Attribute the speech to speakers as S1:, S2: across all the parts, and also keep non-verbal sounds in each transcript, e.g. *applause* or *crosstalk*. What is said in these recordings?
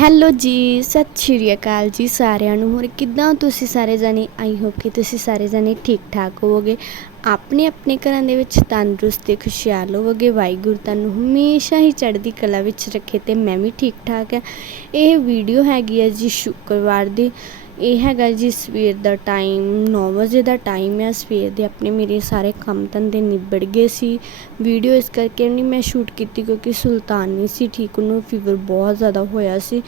S1: Hello ਜੀ, ਸਤਿ ਸ਼੍ਰੀ ਅਕਾਲ ਜੀ ਸਾਰਿਆਂ ਨੂੰ। ਹੋਰ ਕਿੱਦਾਂ ਤੁਸੀਂ ਸਾਰੇ ਜਾਣੇ? ਆਈ ਹੋਪ ਕਿ ਤੁਸੀਂ ਸਾਰੇ ਜਾਣੇ ਠੀਕ ਠਾਕ ਹੋਵੋਗੇ। ਆਪਣੇ ਆਪਣੇ ਘਰਾਂ ਦੇ ਵਿੱਚ ਤੰਦਰੁਸਤ ਤੇ ਖੁਸ਼ਹਾਲ ਹੋਵੋਗੇ। ਵਾਹਿਗੁਰੂ ਤੁਹਾਨੂੰ ਹਮੇਸ਼ਾ ਹੀ ਚੜ੍ਹਦੀ ਕਲਾ ਵਿੱਚ ਰੱਖੇ ਤੇ ਮੈਂ ਵੀ ਠੀਕ ਠਾਕ ਹਾਂ। ਇਹ ਵੀਡੀਓ ਹੈਗੀ ਹੈ ਜੀ ਸ਼ੁੱਕਰਵਾਰ ਦੀ। ਇਹ ਹੈਗਾ ਜੀ ਸਵੇਰ ਦਾ ਟਾਈਮ 9 ਵਜੇ ਦਾ ਟਾਈਮ ਹੈ ਸਵੇਰ ਦੇ ਆਪਣੇ ਮੇਰੇ ਸਾਰੇ ਕੰਮ ਧੰਦੇ ਨਿਬੜ ਗਏ ਸੀ। ਵੀਡੀਓ ਇਸ ਕਰਕੇ ਨਹੀਂ ਮੈਂ ਸ਼ੂਟ ਕੀਤੀ ਕਿਉਂਕਿ ਸੁਲਤਾਨ ਨਹੀਂ ਸੀ ਠੀਕ, ਉਹਨੂੰ ਫੀਵਰ ਬਹੁਤ ਜ਼ਿਆਦਾ ਹੋਇਆ ਸੀ।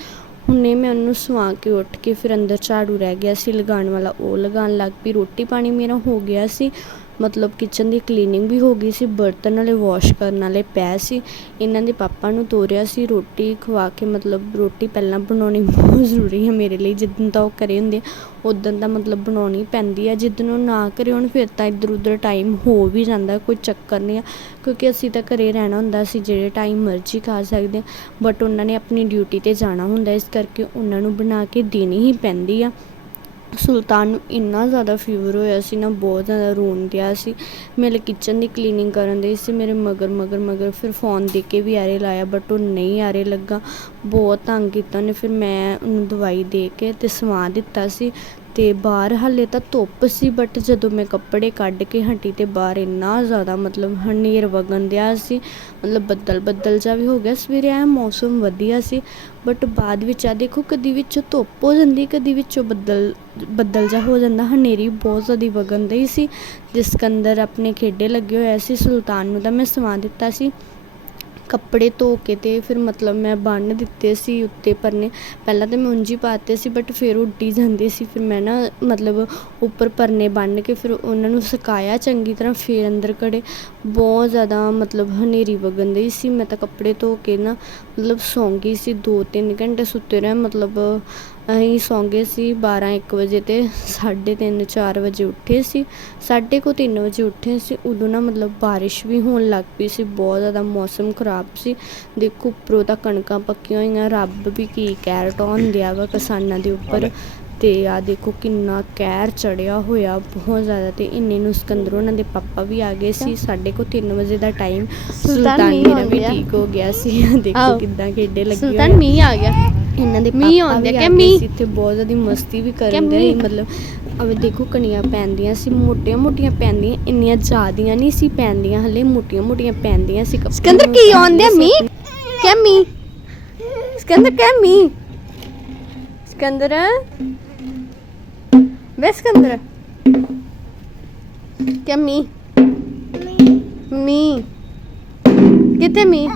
S1: ਹੁਣੇ ਮੈਂ ਉਹਨੂੰ ਸਵਾ ਕੇ ਉੱਠ ਕੇ ਫਿਰ ਅੰਦਰ ਝਾੜੂ ਰਹਿ ਗਿਆ ਸੀ, ਲਗਾਉਣ ਵਾਲਾ ਉਹ ਲਗਾਉਣ ਲੱਗ ਪਈ। ਰੋਟੀ ਪਾਣੀ ਮੇਰਾ ਹੋ ਗਿਆ ਸੀ। ਮਤਲਬ ਕਿਚਨ ਦੀ ਕਲੀਨਿੰਗ ਵੀ ਹੋ ਗਈ ਸੀ, ਬਰਤਨ ਵਾਲੇ ਵਾਸ਼ ਕਰਨ ਵਾਲੇ ਪੈ ਸੀ। ਇਹਨਾਂ ਦੇ ਪਾਪਾ ਨੂੰ ਤੋਰਿਆ ਸੀ ਰੋਟੀ ਖਵਾ ਕੇ, ਮਤਲਬ ਰੋਟੀ ਪਹਿਲਾਂ ਬਣਾਉਣੀ *laughs* ਬਹੁਤ ਜ਼ਰੂਰੀ ਹੈ ਮੇਰੇ ਲਈ, ਜਿੱਦਣ ਤਾਂ ਉਹ ਕਰੇ ਹੁੰਦੇ ਉਦੋਂ ਤਾਂ ਮਤਲਬ ਬਣਾਉਣੀ ਪੈਂਦੀ ਹੈ ਜਿੱਦਣ ਉਹ ਨਾ ਕਰੇ ਹੁਣ, ਫਿਰ ਤਾਂ ਇੱਧਰ ਉੱਧਰ ਟਾਈਮ ਹੋ ਵੀ ਜਾਂਦਾ, ਕੋਈ ਚੱਕਰ ਨਹੀਂ ਆ। ਕਿਉਂਕਿ ਅਸੀਂ ਤਾਂ ਘਰੇ ਰਹਿਣਾ ਹੁੰਦਾ ਸੀ, ਜਿਹੜੇ ਟਾਈਮ ਮਰਜ਼ੀ ਖਾ ਸਕਦੇ ਬਟ ਉਹਨਾਂ ਨੇ ਆਪਣੀ ਡਿਊਟੀ ਤੇ ਜਾਣਾ ਹੁੰਦਾ, ਇਸ ਕਰਕੇ ਉਹਨਾਂ ਨੂੰ ਬਣਾ ਕੇ ਦੇਣੀ ਹੀ ਪੈਂਦੀ ਆ। ਸੁਲਤਾਨ ਨੂੰ ਇੰਨਾ ਜ਼ਿਆਦਾ ਫੀਵਰ ਹੋਇਆ ਸੀ ਨਾ, ਬਹੁਤ ਜ਼ਿਆਦਾ ਰੋਣ ਡਿਆ ਸੀ। ਮੈਂ ਕਿਚਨ ਦੀ ਕਲੀਨਿੰਗ ਕਰਨ ਦੇ ਸੀ, ਮੇਰੇ ਮਗਰ ਮਗਰ ਮਗਰ ਫਿਰ ਫੋਨ ਦੇ ਕੇ ਵੀ ਆਰੇ ਲਾਇਆ ਬਟ ਉਹ ਨਹੀਂ ਆਰੇ ਲੱਗਾ। ਬਹੁਤ ਤੰਗ ਕੀਤਾ ਉਹਨੇ, ਫਿਰ ਮੈਂ ਉਹਨੂੰ ਦਵਾਈ ਦੇ ਕੇ ਤੇ ਸਵਾ ਦਿੱਤਾ ਸੀ। ਤੇ ਬਾਹਰ ਹਾਲੇ ਤਾਂ ਧੁੱਪ ਸੀ ਬਟ ਜਦੋਂ ਮੈਂ ਕੱਪੜੇ ਕੱਢ ਕੇ ਹਟੀ ਅਤੇ ਬਾਹਰ ਇੰਨਾ ਜ਼ਿਆਦਾ ਮਤਲਬ ਹਨੇਰ ਵਗਣ ਦਿਆ ਸੀ, ਮਤਲਬ ਬੱਦਲ ਬੱਦਲ ਜਾ ਵੀ ਹੋ ਗਿਆ, ਸਵੇਰੇ ਆ ਮੌਸਮ ਵਧੀਆ ਸੀ ਬਟ ਬਾਅਦ ਵਿੱਚ ਆ ਦੇਖੋ ਕਦੀ ਵਿੱਚੋਂ ਧੁੱਪ ਹੋ ਜਾਂਦੀ, ਕਦੀ ਵਿੱਚੋਂ ਬੱਦਲ ਬੱਦਲ ਜਾ ਹੋ ਜਾਂਦਾ, ਹਨੇਰੀ ਬਹੁਤ ਜ਼ਿਆਦਾ ਵਗਣ ਦਈ ਸੀ ਜਿਸ ਅੰਦਰ ਆਪਣੇ ਖੇਡੇ ਲੱਗੇ ਹੋਇਆ ਸੀ, ਸੁਲਤਾਨ ਨੂੰ ਤਾਂ ਮੈਂ ਸਵਾ ਦਿੱਤਾ ਸੀ ਕੱਪੜੇ ਧੋ ਕੇ ਅਤੇ ਫਿਰ ਮਤਲਬ ਮੈਂ ਬੰਨ੍ਹ ਦਿੱਤੇ ਸੀ ਉੱਤੇ ਪਰਨੇ। ਪਹਿਲਾਂ ਤਾਂ ਮੈਂ ਉਂਝ ਹੀ ਪਾਤੇ ਸੀ ਬਟ ਫਿਰ ਉੱਡੀ ਜਾਂਦੇ ਸੀ। ਫਿਰ ਮੈਂ ਨਾ ਮਤਲਬ ਉੱਪਰ ਪਰਨੇ ਬੰਨ੍ਹ ਕੇ ਫਿਰ ਉਹਨਾਂ ਨੂੰ ਸੁਕਾਇਆ ਚੰਗੀ ਤਰ੍ਹਾਂ, ਫਿਰ ਅੰਦਰ ਕੜੇ ਬਹੁਤ ਜ਼ਿਆਦਾ ਮਤਲਬ ਹਨੇਰੀ ਵਗਣ ਦੀ ਸੀ। ਮੈਂ ਤਾਂ ਕੱਪੜੇ ਧੋ ਕੇ ਨਾ ਮਤਲਬ ਸੌਂ ਗਈ ਸੀ। 2-3 ਘੰਟੇ ਸੁੱਤੇ ਰਹੇ, ਮਤਲਬ ਅਸੀਂ ਸੌਂ ਗਏ ਸੀ 12-1 ਵਜੇ ਤੇ 3:30 4 ਵਜੇ ਉੱਠੇ ਸੀ। ਸਾਢੇ ਕੁ ਤਿੰਨ ਵਜੇ ਉੱਠੇ ਸੀ। ਉਦੋਂ ਨਾ ਮਤਲਬ ਬਾਰਿਸ਼ ਵੀ ਹੋਣ ਲੱਗ ਪਈ ਸੀ, ਬਹੁਤ ਜ਼ਿਆਦਾ ਮੌਸਮ ਖਰਾਬ ਸੀ। ਦੇਖੋ, ਉੱਪਰੋਂ ਤਾਂ ਕਣਕਾਂ ਪੱਕੀਆਂ ਹੋਈਆਂ, ਰੱਬ ਵੀ ਕੀ ਕਹਿਰ ਢਾਉਣ ਦਿਆ ਵਾ ਕਿਸਾਨਾਂ ਦੇ ਉੱਪਰ। ਤੇ ਆ ਦੇਖੋ ਕਿੰਨਾ ਕਹਿਰ ਚੜਿਆ ਹੋਇਆ ਬਹੁਤ ਜ਼ਿਆਦਾ ਤੇ ਇੰਨੇ ਨੂੰ ਸਿਕੰਦਰ ਉਹਨਾਂ ਦੇ ਪਾਪਾ ਵੀ ਆ ਗਏ ਸੀ ਸਾਡੇ ਕੋ 3 ਵਜੇ ਦਾ ਟਾਈਮ ਸੁਲਤਾਨ ਮੇਰਾ ਵੀ। ਠੀਕ ਹੋ ਗਿਆ ਸੀ ਦੇਖੋ। ਕਿੱਦਾਂ ਖੇਡੇ ਲੱਗੇ
S2: ਸੁਲਤਾਨ
S1: ਹੋਏ ਆ।
S2: ਗਿਆ
S1: ਇਹਨਾਂ ਦੇ ਪਾਪਾ
S2: ਆਉਂਦੇ ਕਿ?
S1: ਸੀ ਇੱਥੇ ਬਹੁਤ ਜ਼ਿਆਦਾ ਮਸਤੀ ਵੀ
S2: ਕਿ
S1: ਕਰਨ ਦੇ
S2: ਮੀਂਹ?
S1: ਮਤਲਬ ਅਵੇ ਦੇਖੋ ਕਣੀਆਂ ਪੈਂਦੀਆਂ ਸੀ ਮੋਟੀਆਂ ਮੋਟੀਆਂ ਪੈਂਦੀਆਂ ਇੰਨੀਆਂ ਜ਼ਿਆਦੀਆਂ ਨਹੀਂ ਸੀ ਪੈਂਦੀਆਂ ਹਲੇ ਮੋਟੀਆਂ ਮੋਟੀਆਂ ਪੈਂਦੀਆਂ ਸੀ
S2: ਸਿਕੰਦਰ ਕੀ ਆਉਂਦੇ
S1: ਸੀ
S2: ਮੀਂਹ ਕਿਆ ਮੀਂਹ ਸਿਕੰਦਰ ਕਿਆ ਮੀਂਹ ਸਿਕੰਦਰ ਵੇ ਸਿਕੰਦਰ ਕਿਆ ਮੀਂਹ ਮੀਂਹ ਕਿੱਥੇ ਮੀਂਹ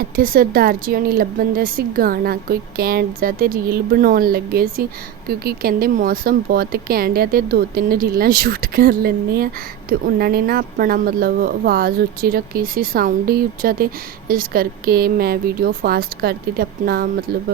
S1: ਇੱਥੇ ਸਰਦਾਰ ਜੀ ਹੋਣੀ ਲੱਭਣ ਦੇ ਸੀ ਗਾਣਾ, ਕੋਈ ਘੈਂਟ ਜਿਹਾ ਤੇ ਰੀਲ ਬਣਾਉਣ ਲੱਗੇ ਸੀ, ਕਿਉਂਕਿ ਕਹਿੰਦੇ ਮੌਸਮ ਬਹੁਤ ਘੈਂਟ ਆ ਤੇ ਦੋ ਤਿੰਨ ਰੀਲਾਂ ਸ਼ੂਟ ਕਰ ਲੈਂਦੇ ਆ ਤੇ ਉਹਨਾਂ ਨੇ ਨਾ ਆਪਣਾ ਮਤਲਬ ਆਵਾਜ਼ ਉੱਚੀ ਰੱਖੀ ਸੀ ਸਾਊਂਡ ਹੀ ਉੱਚਾ ਤੇ ਇਸ ਕਰਕੇ ਮੈਂ ਵੀਡੀਓ ਫਾਸਟ ਕਰਤੀ ਤੇ ਆਪਣਾ ਮਤਲਬ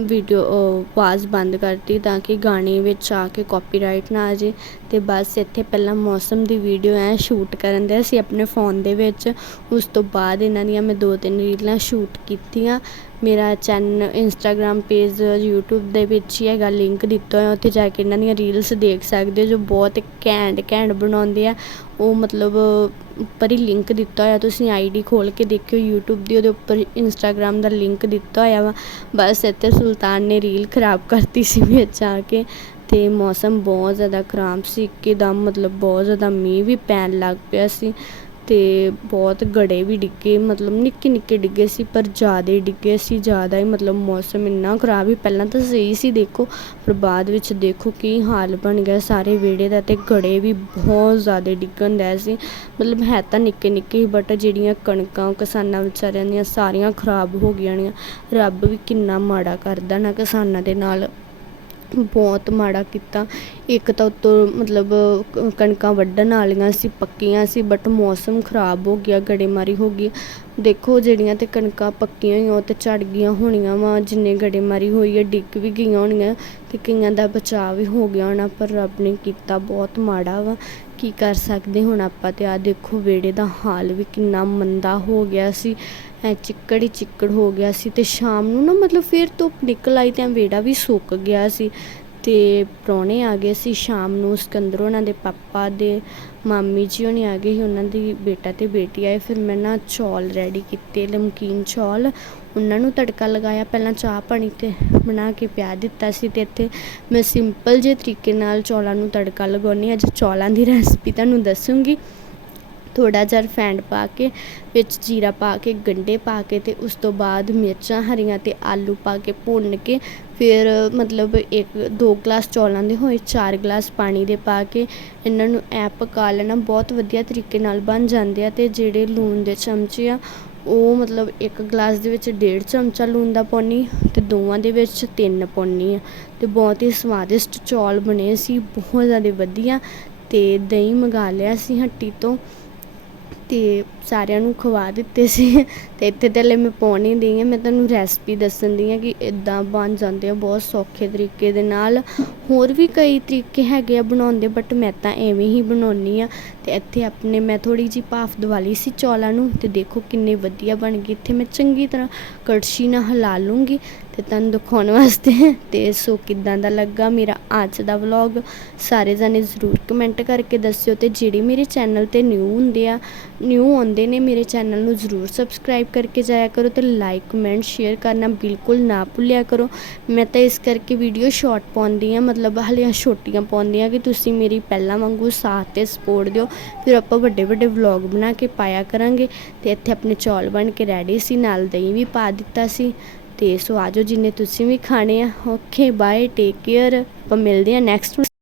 S1: ਵੀਡੀਓ ਆਵਾਜ਼ ਬੰਦ ਕਰਤੀ ਤਾਂ ਕਿ ਗਾਣੇ ਵਿੱਚ ਆ ਕੇ ਕਾਪੀਰਾਈਟ ਨਾ ਆ ਜੇ ਅਤੇ ਬਸ ਇੱਥੇ ਪਹਿਲਾਂ ਮੌਸਮ ਦੀ ਵੀਡੀਓ ਐ ਸ਼ੂਟ ਕਰਨ ਦੇ ਅਸੀਂ ਆਪਣੇ ਫੋਨ ਦੇ ਵਿੱਚ, ਉਸ ਤੋਂ ਬਾਅਦ ਇਹਨਾਂ ਦੀਆਂ ਮੈਂ ਦੋ ਤਿੰਨ ਰੀਲਾਂ ਸ਼ੂਟ ਕੀਤੀਆਂ ਮੇਰਾ ਚੈਨਲ ਇੰਸਟਾਗ੍ਰਾਮ ਪੇਜ ਯੂਟਿਊਬ ਦੇ ਵਿੱਚ ਹੀ ਹੈਗਾ ਲਿੰਕ ਦਿੱਤਾ ਹੋਇਆ, ਉੱਥੇ ਜਾ ਕੇ ਇਹਨਾਂ ਦੀਆਂ ਰੀਲਸ ਦੇਖ ਸਕਦੇ ਹੋ ਜੋ ਬਹੁਤ ਘੈਂਟ ਘੈਂਟ ਬਣਾਉਂਦੇ ਆ। ਉਹ ਮਤਲਬ ਉੱਪਰ ਹੀ ਲਿੰਕ ਦਿੱਤਾ ਹੋਇਆ, ਤੁਸੀਂ ਆਈਡੀ ਖੋਲ ਕੇ ਦੇਖਿਓ YouTube ਦੀ, ਉਹਦੇ ਉੱਪਰ ਇੰਸਟਾਗ੍ਰam ਦਾ ਲਿੰਕ ਦਿੱਤਾ ਹੋਇਆ ਵਾ। ਬਸ ਇੱਥੇ ਸੁਲਤਾਨ ਨੇ ਰੀਲ ਖਰਾਬ ਕਰਤੀ ਸੀ ਵਿੱਚ ਆ ਕੇ, ਤੇ ਮੌਸਮ ਬਹੁਤ ਜ਼ਿਆਦਾ ਖਰਾਬ ਸੀ, ਇੱਕਦਮ ਮਤਲਬ ਬਹੁਤ ਜ਼ਿਆਦਾ ਮੀਂਹ ਵੀ ਪੈਣ ਲੱਗ ਪਿਆ ਸੀ। ਅਤੇ ਬਹੁਤ ਗੜੇ ਵੀ ਡਿੱਗੇ, ਮਤਲਬ ਨਿੱਕੇ ਨਿੱਕੇ ਡਿੱਗੇ ਸੀ, ਪਰ ਜ਼ਿਆਦਾ ਡਿੱਗੇ ਸੀ, ਜ਼ਿਆਦਾ ਹੀ ਮਤਲਬ ਮੌਸਮ ਇੰਨਾ ਖਰਾਬ ਹੀ ਪਹਿਲਾਂ ਤਾਂ ਸਹੀ ਸੀ ਦੇਖੋ, ਪਰ ਬਾਅਦ ਵਿੱਚ ਦੇਖੋ ਕੀ ਹਾਲ ਬਣ ਗਿਆ, ਸਾਰੇ ਵਿਹੜੇ ਦਾ ਅਤੇ ਗੜੇ ਵੀ ਬਹੁਤ ਜ਼ਿਆਦਾ ਡਿੱਗਣ ਦੇ ਸੀ। ਮਤਲਬ ਹੈ ਤਾਂ ਨਿੱਕੇ ਨਿੱਕੇ ਹੀ ਬਟ ਜਿਹੜੀਆਂ ਕਣਕਾਂ, ਕਿਸਾਨਾਂ ਵਿਚਾਰਿਆਂ ਦੀਆਂ ਸਾਰੀਆਂ ਖਰਾਬ ਹੋ ਗਈਆਂ ਨੇ। ਰੱਬ ਵੀ ਕਿੰਨਾ ਮਾੜਾ ਕਰਦਾ ਨਾ ਕਿਸਾਨਾਂ ਦੇ ਨਾਲ। ਬਹੁਤ ਮਾੜਾ ਕੀਤਾ। ਇੱਕ ਤਾਂ ਉੱਤੋਂ ਮਤਲਬ ਕਣਕਾਂ ਵੱਢਣ ਵਾਲੀਆਂ ਸੀ, ਪੱਕੀਆਂ ਸੀ ਬਟ ਮੌਸਮ ਖਰਾਬ ਹੋ ਗਿਆ, ਗੜੇਮਾਰੀ ਹੋ ਗਈ। ਦੇਖੋ, ਜਿਹੜੀਆਂ ਤੇ ਕਣਕਾਂ ਪੱਕੀਆਂ ਹੋਈਆਂ ਉਹ ਤੇ ਝੜ ਗਈਆਂ ਹੋਣੀਆਂ ਵਾ। ਜਿੰਨੇ ਗੜੇਮਾਰੀ ਹੋਈ ਹੈ ਡਿੱਗ ਵੀ ਗਈਆਂ ਹੋਣੀਆਂ ਤੇ ਕਈਆਂ ਦਾ ਬਚਾਅ ਵੀ ਹੋ ਗਿਆ ਹੋਣਾ, ਪਰ ਰੱਬ ਨੇ ਕੀਤਾ ਬਹੁਤ ਮਾੜਾ ਵਾ। ਕੀ ਕਰ ਸਕਦੇ ਹੁਣ ਆਪਾਂ ਤੇ? ਆ ਦੇਖੋ, ਵਿਹੜੇ ਦਾ ਹਾਲ ਵੀ ਕਿੰਨਾ ਮੰਦਾ ਹੋ ਗਿਆ ਸੀ। ਐ ਚਿੱਕੜ ਹੀ ਚਿੱਕੜ ਹੋ ਗਿਆ ਸੀ ਤੇ ਸ਼ਾਮ ਨੂੰ ਨਾ ਮਤਲਬ ਫਿਰ ਧੁੱਪ ਨਿਕਲ ਆਈ ਤੇ ਵਿਹੜਾ ਵੀ ਸੁੱਕ ਗਿਆ ਸੀ। ਅਤੇ ਪ੍ਰਾਹੁਣੇ ਆ ਗਏ ਸੀ ਸ਼ਾਮ ਨੂੰ, ਸਿਕੰਦਰ ਉਹਨਾਂ ਦੇ ਪਾਪਾ ਦੇ, ਮਾਮੀ ਜੀ ਹੋਣੀ ਆ ਗਏ ਸੀ, ਉਹਨਾਂ ਦੀ ਬੇਟਾ ਅਤੇ ਬੇਟੀ ਆਏ। ਫਿਰ ਮੈਂ ਨਾ ਚੌਲ ਰੈਡੀ ਕੀਤੇ, ਨਮਕੀਨ ਚੌਲ, ਉਹਨਾਂ ਨੂੰ ਤੜਕਾ ਲਗਾਇਆ, ਪਹਿਲਾਂ ਚਾਹ ਪਾਣੀ ਤੇ ਬਣਾ ਕੇ ਪਿਆ ਦਿੱਤਾ ਸੀ ਅਤੇ ਇੱਥੇ ਮੈਂ ਸਿੰਪਲ ਜਿਹੇ ਤਰੀਕੇ ਨਾਲ ਚੌਲਾਂ ਨੂੰ ਤੜਕਾ ਲਗਾਉਣੀ ਅੱਜ ਚੌਲਾਂ ਦੀ ਰੈਸਪੀ ਤੁਹਾਨੂੰ ਦੱਸੂੰਗੀ। ਥੋੜ੍ਹਾ ਜਿਹਾ ਰਿਫਾਈਂਡ ਪਾ ਕੇ, ਵਿੱਚ ਜੀਰਾ ਪਾ ਕੇ ਗੰਢੇ ਪਾ ਕੇ ਅਤੇ ਉਸ ਤੋਂ ਬਾਅਦ ਮਿਰਚਾਂ ਹਰੀਆਂ ਅਤੇ ਆਲੂ ਪਾ ਕੇ ਭੁੰਨ ਕੇ, ਫਿਰ ਮਤਲਬ ਇੱਕ ਦੋ ਗਲਾਸ ਚੌਲਾਂ ਦੇ ਹੋਏ, ਚਾਰ ਗਲਾਸ ਪਾਣੀ ਦੇ ਪਾ ਕੇ, ਇਹਨਾਂ ਨੂੰ ਐ ਪਕਾ ਲੈਣਾ। ਬਹੁਤ ਵਧੀਆ ਤਰੀਕੇ ਨਾਲ ਬਣ ਜਾਂਦੇ ਆ ਅਤੇ ਜਿਹੜੇ ਲੂਣ ਦੇ ਚਮਚੇ ਆ, ਉਹ ਮਤਲਬ ਇੱਕ ਗਲਾਸ ਦੇ ਵਿੱਚ ਡੇਢ ਚਮਚਾ ਲੂਣ ਦਾ ਪਾਉਣੀ ਅਤੇ ਦੋਵਾਂ ਦੇ ਵਿੱਚ ਤਿੰਨ ਪਾਉਣੀ ਆ। ਅਤੇ ਬਹੁਤ ਹੀ ਸਵਾਦਿਸ਼ਟ ਚੌਲ ਬਣੇ ਸੀ, ਬਹੁਤ ਜ਼ਿਆਦਾ ਵਧੀਆ ਅਤੇ ਦਹੀਂ ਮੰਗਾ ਲਿਆ ਸੀ ਹੱਟੀ ਤੋਂ। ਤੇ ਸਾਰਿਆਂ ਨੂੰ ਖਵਾ ਦਿੱਤੇ ਸੀ। ਅਤੇ ਇੱਥੇ ਤਾਂ ਹਲੇ ਮੈਂ ਪਾਉਣ ਹੀ ਦਈ ਹਾਂ। ਮੈਂ ਤੁਹਾਨੂੰ ਰੈਸਪੀ ਦੱਸਣ ਦੀ ਹਾਂ ਕਿ ਇੱਦਾਂ ਬਣ ਜਾਂਦੇ ਆ, ਬਹੁਤ ਸੌਖੇ ਤਰੀਕੇ ਦੇ ਨਾਲ। ਹੋਰ ਵੀ ਕਈ ਤਰੀਕੇ ਹੈਗੇ ਆ ਬਣਾਉਣ ਦੇ ਬਟ ਮੈਂ ਤਾਂ ਐਵੇਂ ਹੀ ਬਣਾਉਣੀ ਆ ਅਤੇ ਇੱਥੇ ਆਪਣੇ ਮੈਂ ਥੋੜ੍ਹੀ ਜਿਹੀ ਭਾਫ ਦਵਾ ਲਈ ਸੀ ਚੌਲਾਂ ਨੂੰ। ਅਤੇ ਦੇਖੋ ਕਿੰਨੇ ਵਧੀਆ ਬਣ ਗਏ ਇੱਥੇ। ਮੈਂ ਚੰਗੀ ਤਰ੍ਹਾਂ ਕੜਛੀ ਨਾਲ ਹਿਲਾ ਲੂੰਗੀ ਅਤੇ ਤੁਹਾਨੂੰ ਦਿਖਾਉਣ ਵਾਸਤੇ। ਅਤੇ ਸੋ ਕਿੱਦਾਂ ਦਾ ਲੱਗਾ ਮੇਰਾ ਅੱਜ ਦਾ ਵਲੌਗ ਸਾਰੇ ਜਾਣੇ ਜ਼ਰੂਰ ਕਮੈਂਟ ਕਰਕੇ ਦੱਸਿਓ। ਅਤੇ ਜਿਹੜੇ ਮੇਰੇ ਚੈਨਲ ਤੇ ਨਿਊ ਹੁੰਦੇ ਆ ਨਿਊ ਆਉਂਦੇ ਨੇ ਮੇਰੇ ਚੈਨਲ ਨੂੰ ਜ਼ਰੂਰ ਸਬਸਕ੍ਰਾਈਬ ਕਰਕੇ ਜਾਇਆ ਕਰੋ ਤੇ ਲਾਈਕ ਕਮੈਂਟ ਸ਼ੇਅਰ ਕਰਨਾ ਬਿਲਕੁਲ ਨਾ ਭੁੱਲਿਆ ਕਰੋ। ਮੈਂ ਤਾਂ ਇਸ ਕਰਕੇ ਵੀਡੀਓ ਸ਼ਾਰਟ ਪਾਉਂਦੀ ਆ ਮਤਲਬ ਹਲੇ ਛੋਟੀਆਂ ਪਾਉਂਦੀ ਆ ਕਿ ਤੁਸੀਂ ਮੇਰੀ ਪਹਿਲਾਂ ਵਾਂਗੂ ਸਾਥ ਤੇ ਸਪੋਰਟ ਦਿਓ, ਫਿਰ ਆਪਾਂ ਵੱਡੇ ਵੱਡੇ ਵਲੌਗ ਬਣਾ ਕੇ ਪਾਇਆ ਕਰਾਂਗੇ ਤੇ ਇੱਥੇ ਆਪਣੇ ਚੌਲ ਬਣ ਕੇ ਰੈਡੀ ਸੀ, ਨਾਲ ਦਹੀਂ ਵੀ ਪਾ ਦਿੱਤਾ ਸੀ। ਤੇ ਸੋ ਆਜੋ ਜਿੰਨੇ ਤੁਸੀਂ ਵੀ ਖਾਣੇ ਆ। ਓਕੇ ਬਾਏ ਟੇਕ ਕੇਅਰ ਆਪਾਂ ਮਿਲਦੇ ਆ ਨੈਕਸਟ